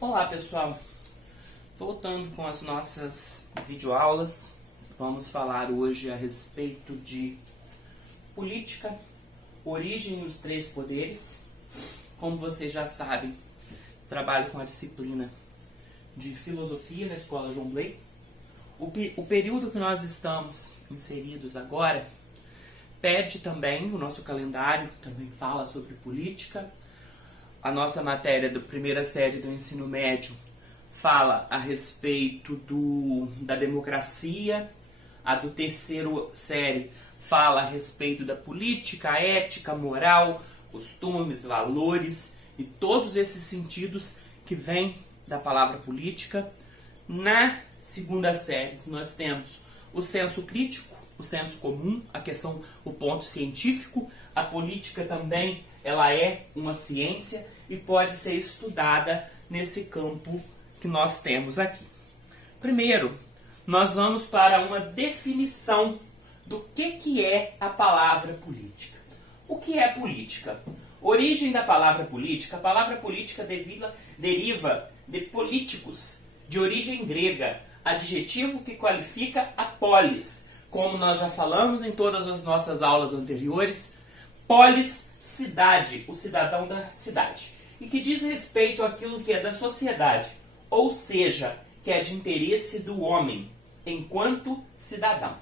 Olá pessoal, voltando com as nossas videoaulas, vamos falar hoje a respeito de política, origem dos três poderes. Como vocês já sabem, trabalho com a disciplina de filosofia na Escola João Blay. O período que nós estamos inseridos agora pede também, o nosso calendário também fala sobre política. A nossa matéria da primeira série do ensino médio fala a respeito da democracia. A do terceiro série fala a respeito da política, ética, moral, costumes, valores e todos esses sentidos que vêm da palavra política. Na segunda série nós temos o senso crítico, o senso comum, a questão, o ponto científico. A política também ela é uma ciência e pode ser estudada nesse campo que nós temos aqui. Primeiro, nós vamos para uma definição do que é a palavra política. O que é política? Origem da palavra política. A palavra política deriva de políticos, de origem grega, adjetivo que qualifica a polis. Como nós já falamos em todas as nossas aulas anteriores, polis, cidade, o cidadão da cidade. E que diz respeito àquilo que é da sociedade, ou seja, que é de interesse do homem, enquanto cidadão.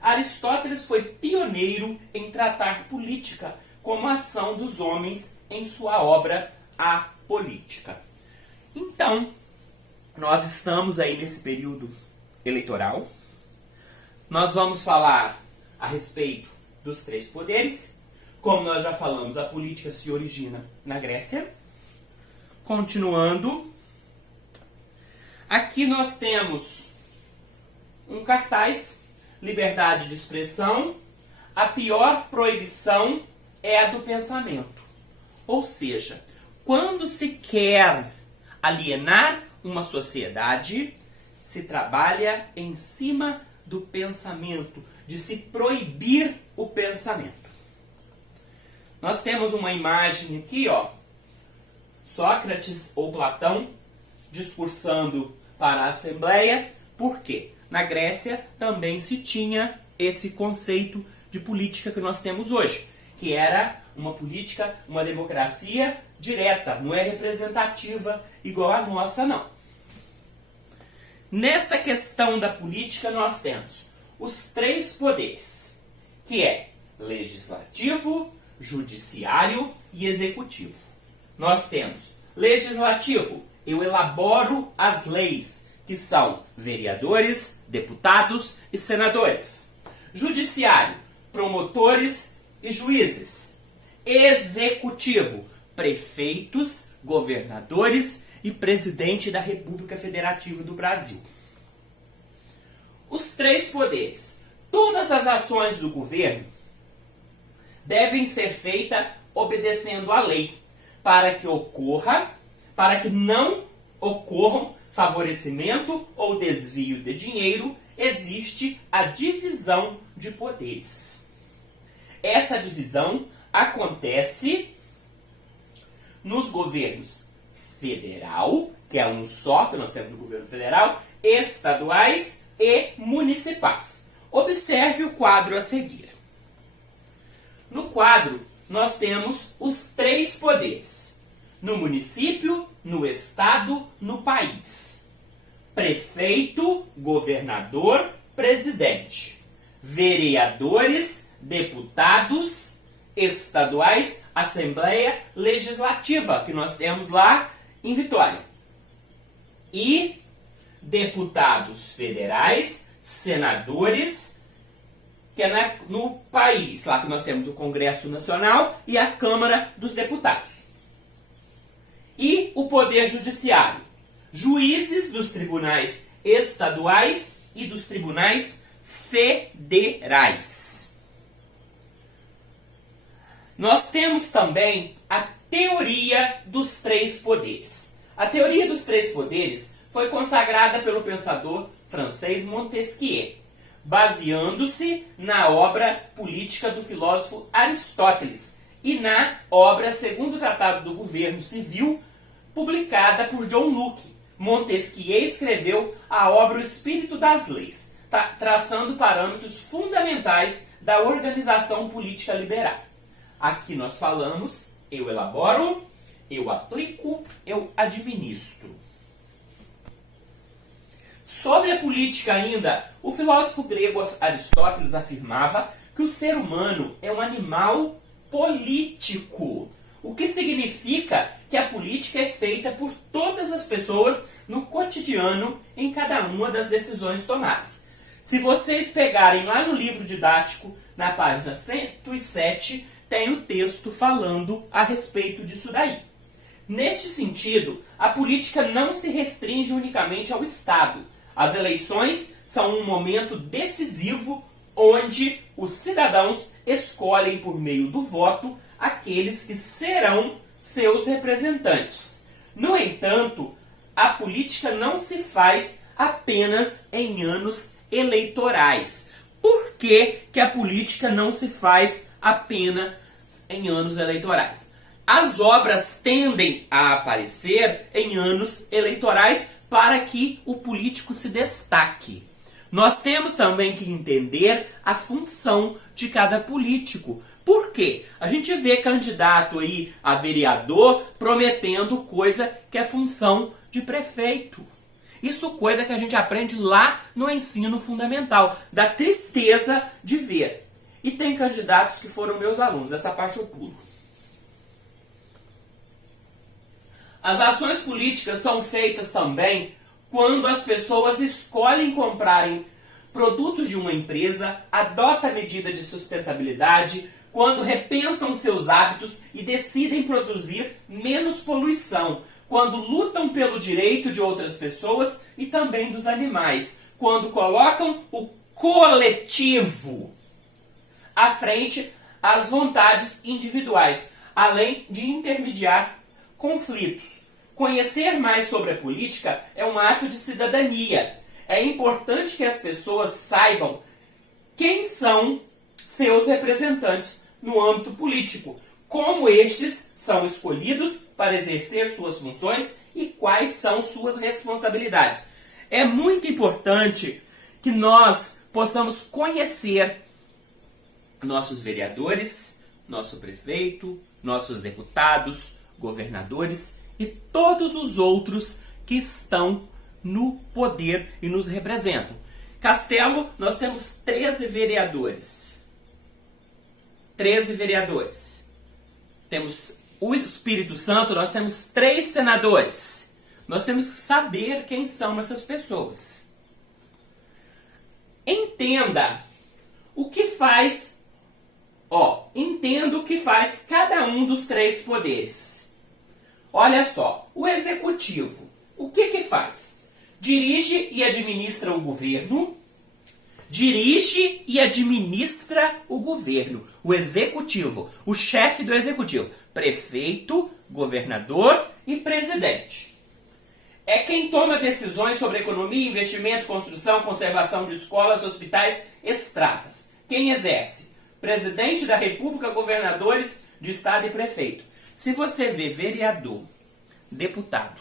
Aristóteles foi pioneiro em tratar política como ação dos homens em sua obra A Política. Então, nós estamos aí nesse período eleitoral. Nós vamos falar a respeito dos três poderes. Como nós já falamos, a política se origina na Grécia. Continuando, aqui nós temos um cartaz, liberdade de expressão. A pior proibição é a do pensamento. Ou seja, quando se quer alienar uma sociedade, se trabalha em cima do pensamento, de se proibir o pensamento. Nós temos uma imagem aqui, ó, Sócrates ou Platão discursando para a Assembleia. Por quê? Na Grécia também se tinha esse conceito de política que nós temos hoje, que era uma política, uma democracia direta, não é representativa igual a nossa, não. Nessa questão da política nós temos os três poderes, que é legislativo, judiciário e executivo. Nós temos legislativo, eu elaboro as leis, que são vereadores, deputados e senadores. Judiciário, promotores e juízes. Executivo, prefeitos, governadores e presidente da República Federativa do Brasil. Os três poderes. Todas as ações do governo devem ser feitas obedecendo à lei, para que não ocorram favorecimento ou desvio de dinheiro. Existe a divisão de poderes. Essa divisão acontece nos governos federal, que é um só, que nós temos no governo federal, estaduais e municipais. Observe o quadro a seguir. No quadro, nós temos os três poderes. No município, no estado, no país. Prefeito, governador, presidente. Vereadores, deputados, estaduais, Assembleia Legislativa, que nós temos lá em Vitória. E deputados federais, senadores, que é no país, lá que nós temos o Congresso Nacional e a Câmara dos Deputados. E o Poder Judiciário, juízes dos tribunais estaduais e dos tribunais federais. Nós temos também a teoria dos três poderes. A teoria dos três poderes foi consagrada pelo pensador francês Montesquieu, baseando-se na obra política do filósofo Aristóteles e na obra Segundo Tratado do Governo Civil publicada por John Locke. Montesquieu escreveu a obra O Espírito das Leis, traçando parâmetros fundamentais da organização política liberal. Aqui nós falamos, eu elaboro, eu aplico, eu administro. Sobre a política ainda, o filósofo grego Aristóteles afirmava que o ser humano é um animal político, o que significa que a política é feita por todas as pessoas no cotidiano em cada uma das decisões tomadas. Se vocês pegarem lá no livro didático, na página 107, tem o texto falando a respeito disso daí. Neste sentido, a política não se restringe unicamente ao Estado. As eleições são um momento decisivo onde os cidadãos escolhem por meio do voto aqueles que serão seus representantes. No entanto, a política não se faz apenas em anos eleitorais. Por que que a política não se faz apenas em anos eleitorais? As obras tendem a aparecer em anos eleitorais para que o político se destaque. Nós temos também que entender a função de cada político. Por quê? A gente vê candidato aí a vereador prometendo coisa que é função de prefeito. Isso coisa que a gente aprende lá no ensino fundamental. Dá tristeza de ver. E tem candidatos que foram meus alunos. Essa parte eu pulo. As ações políticas são feitas também quando as pessoas escolhem comprarem produtos de uma empresa, adotam a medida de sustentabilidade, quando repensam seus hábitos e decidem produzir menos poluição, quando lutam pelo direito de outras pessoas e também dos animais, quando colocam o coletivo à frente às vontades individuais, além de intermediar conflitos. Conhecer mais sobre a política é um ato de cidadania. É importante que as pessoas saibam quem são seus representantes no âmbito político, como estes são escolhidos para exercer suas funções e quais são suas responsabilidades. É muito importante que nós possamos conhecer nossos vereadores, nosso prefeito, nossos deputados, governadores e todos os outros que estão no poder e nos representam. Castelo, nós temos 13 vereadores. 13 vereadores. Temos o Espírito Santo, nós temos 3 senadores. Nós temos que saber quem são essas pessoas. Entenda o que faz, entenda o que faz cada um dos 3 poderes. Olha só, o executivo, o que faz? Dirige e administra o governo. Dirige e administra o governo. O executivo, o chefe do executivo. Prefeito, governador e presidente. É quem toma decisões sobre economia, investimento, construção, conservação de escolas, hospitais, estradas. Quem exerce? Presidente da República, governadores de estado e prefeito. Se você vê vereador, deputado,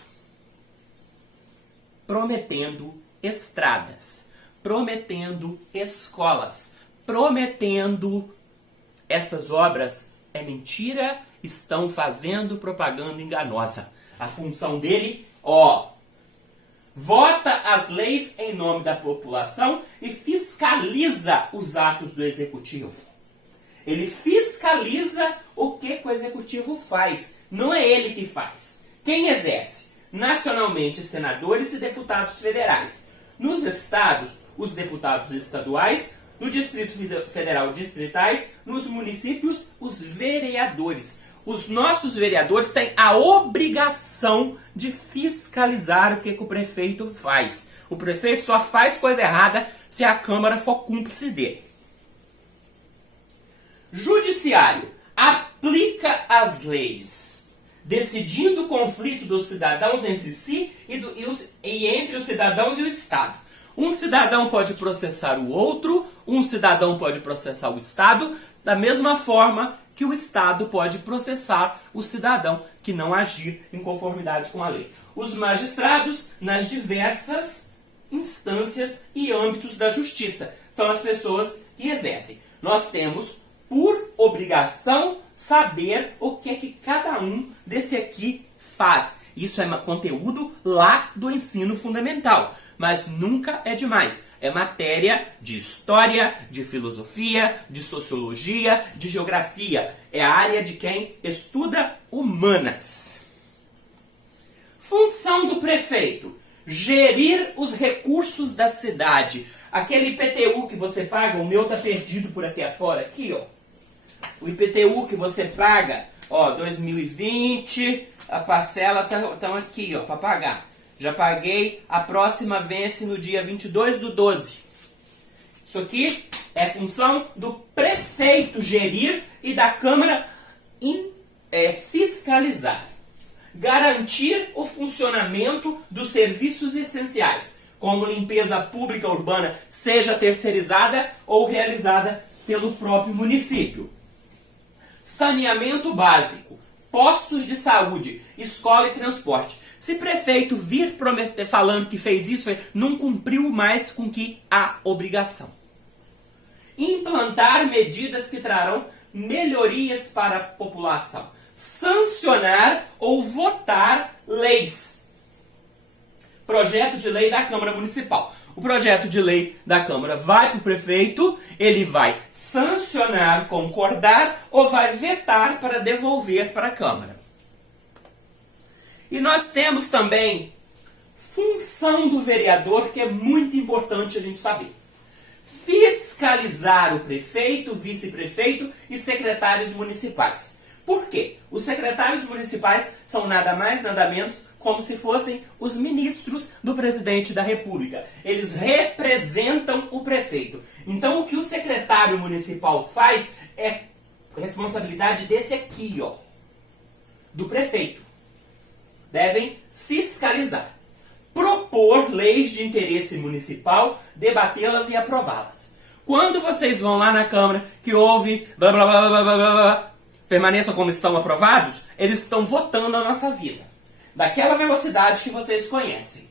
prometendo estradas, prometendo escolas, prometendo essas obras, é mentira, estão fazendo propaganda enganosa. A função dele, vota as leis em nome da população e fiscaliza os atos do executivo. Ele fiscaliza o que o executivo faz. Não é ele que faz. Quem exerce? Nacionalmente, senadores e deputados federais. Nos estados, os deputados estaduais. No Distrito Federal, distritais. Nos municípios, os vereadores. Os nossos vereadores têm a obrigação de fiscalizar o que o prefeito faz. O prefeito só faz coisa errada se a Câmara for cúmplice dele. Judiciário aplica as leis, decidindo o conflito dos cidadãos entre si e entre os cidadãos e o Estado. Um cidadão pode processar o outro, um cidadão pode processar o Estado, da mesma forma que o Estado pode processar o cidadão. que não agir em conformidade com a lei. Os magistrados, nas diversas instâncias e âmbitos da justiça, são as pessoas que exercem. Nós temos por obrigação saber o que é que cada um desse aqui faz. Isso é conteúdo lá do ensino fundamental, mas nunca é demais. É matéria de história, de filosofia, de sociologia, de geografia. É a área de quem estuda humanas. Função do prefeito: gerir os recursos da cidade. Aquele IPTU que você paga, o meu tá perdido por aqui afora, aqui ó. O IPTU que você paga, ó, 2020, a parcela tá aqui ó, para pagar. Já paguei, a próxima vence no dia 22/12. Isso aqui é função do prefeito gerir e da Câmara fiscalizar. Garantir o funcionamento dos serviços essenciais, como limpeza pública urbana, seja terceirizada ou realizada pelo próprio município. Saneamento básico, postos de saúde, escola e transporte. Se prefeito vir falando que fez isso, não cumpriu mais com que a obrigação. Implantar medidas que trarão melhorias para a população. Sancionar ou votar leis. Projeto de lei da Câmara Municipal. O projeto de lei da Câmara vai para o prefeito, ele vai sancionar, concordar ou vai vetar para devolver para a Câmara. E nós temos também função do vereador, que é muito importante a gente saber. Fiscalizar o prefeito, vice-prefeito e secretários municipais. Por quê? Os secretários municipais são nada mais, nada menos, como se fossem os ministros do presidente da República. Eles representam o prefeito. Então, o que o secretário municipal faz é responsabilidade desse aqui, ó, do prefeito. Devem fiscalizar, propor leis de interesse municipal, debatê-las e aprová-las. Quando vocês vão lá na Câmara, que houve blá blá blá blá blá blá, permaneçam como estão aprovados, eles estão votando a nossa vida. Daquela velocidade que vocês conhecem.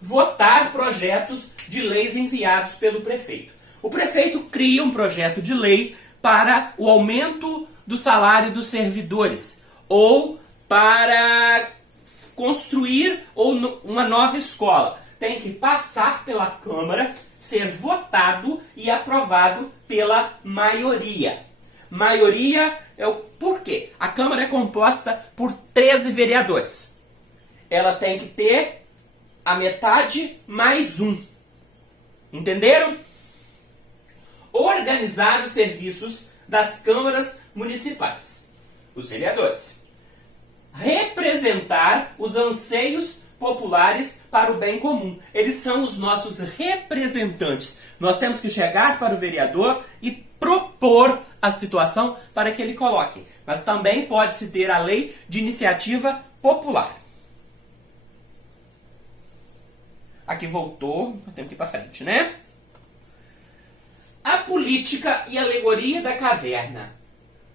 Votar projetos de leis enviados pelo prefeito. O prefeito cria um projeto de lei para o aumento do salário dos servidores, ou para construir uma nova escola. Tem que passar pela Câmara, ser votado e aprovado pela maioria. Maioria é o porquê? A Câmara é composta por 13 vereadores. Ela tem que ter a metade mais um. Entenderam? Organizar os serviços das câmaras municipais. Os vereadores. Representar os anseios populares para o bem comum. Eles são os nossos representantes. Nós temos que chegar para o vereador e propor a situação para que ele coloque. Mas também pode-se ter a lei de iniciativa popular. Aqui voltou, temos que ir para frente, né? A política e alegoria da caverna.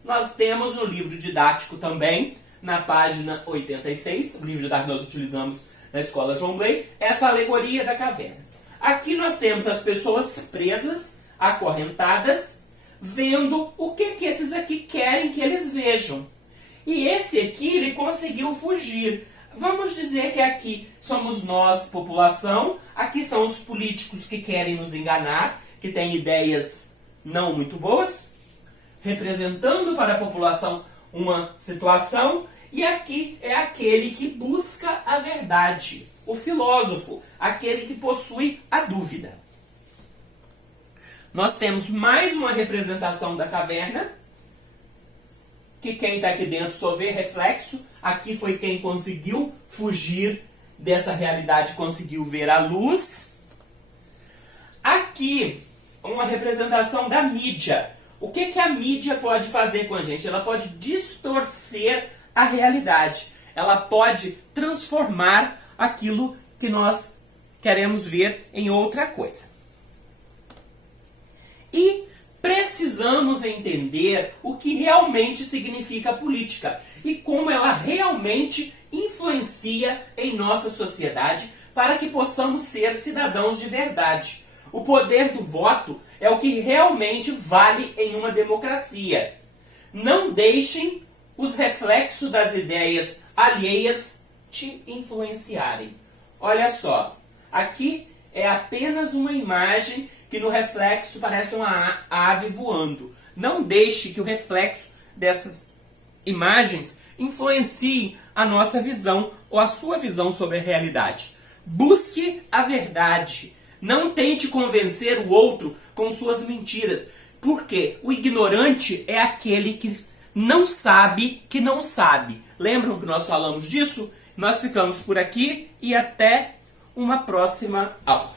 Nós temos no livro didático também, na página 86, o livro didático que nós utilizamos na escola João Blay, essa alegoria da caverna. Aqui nós temos as pessoas presas, acorrentadas, vendo o que esses aqui querem que eles vejam. E esse aqui, ele conseguiu fugir. Vamos dizer que aqui somos nós, população, aqui são os políticos que querem nos enganar, que têm ideias não muito boas, representando para a população uma situação, e aqui é aquele que busca a verdade, o filósofo, aquele que possui a dúvida. Nós temos mais uma representação da caverna, que quem está aqui dentro só vê reflexo. Aqui foi quem conseguiu fugir dessa realidade, conseguiu ver a luz. Aqui, uma representação da mídia. O que a mídia pode fazer com a gente? Ela pode distorcer a realidade. Ela pode transformar aquilo que nós queremos ver em outra coisa. E precisamos entender o que realmente significa política. e como ela realmente influencia em nossa sociedade para que possamos ser cidadãos de verdade. O poder do voto é o que realmente vale em uma democracia. Não deixem os reflexos das ideias alheias te influenciarem. Olha só, aqui é apenas uma imagem que no reflexo parece uma ave voando. Não deixe que o reflexo dessas imagens influenciem a nossa visão ou a sua visão sobre a realidade. Busque a verdade. Não tente convencer o outro com suas mentiras, porque o ignorante é aquele que não sabe que não sabe. Lembram que nós falamos disso? Nós ficamos por aqui e até uma próxima aula.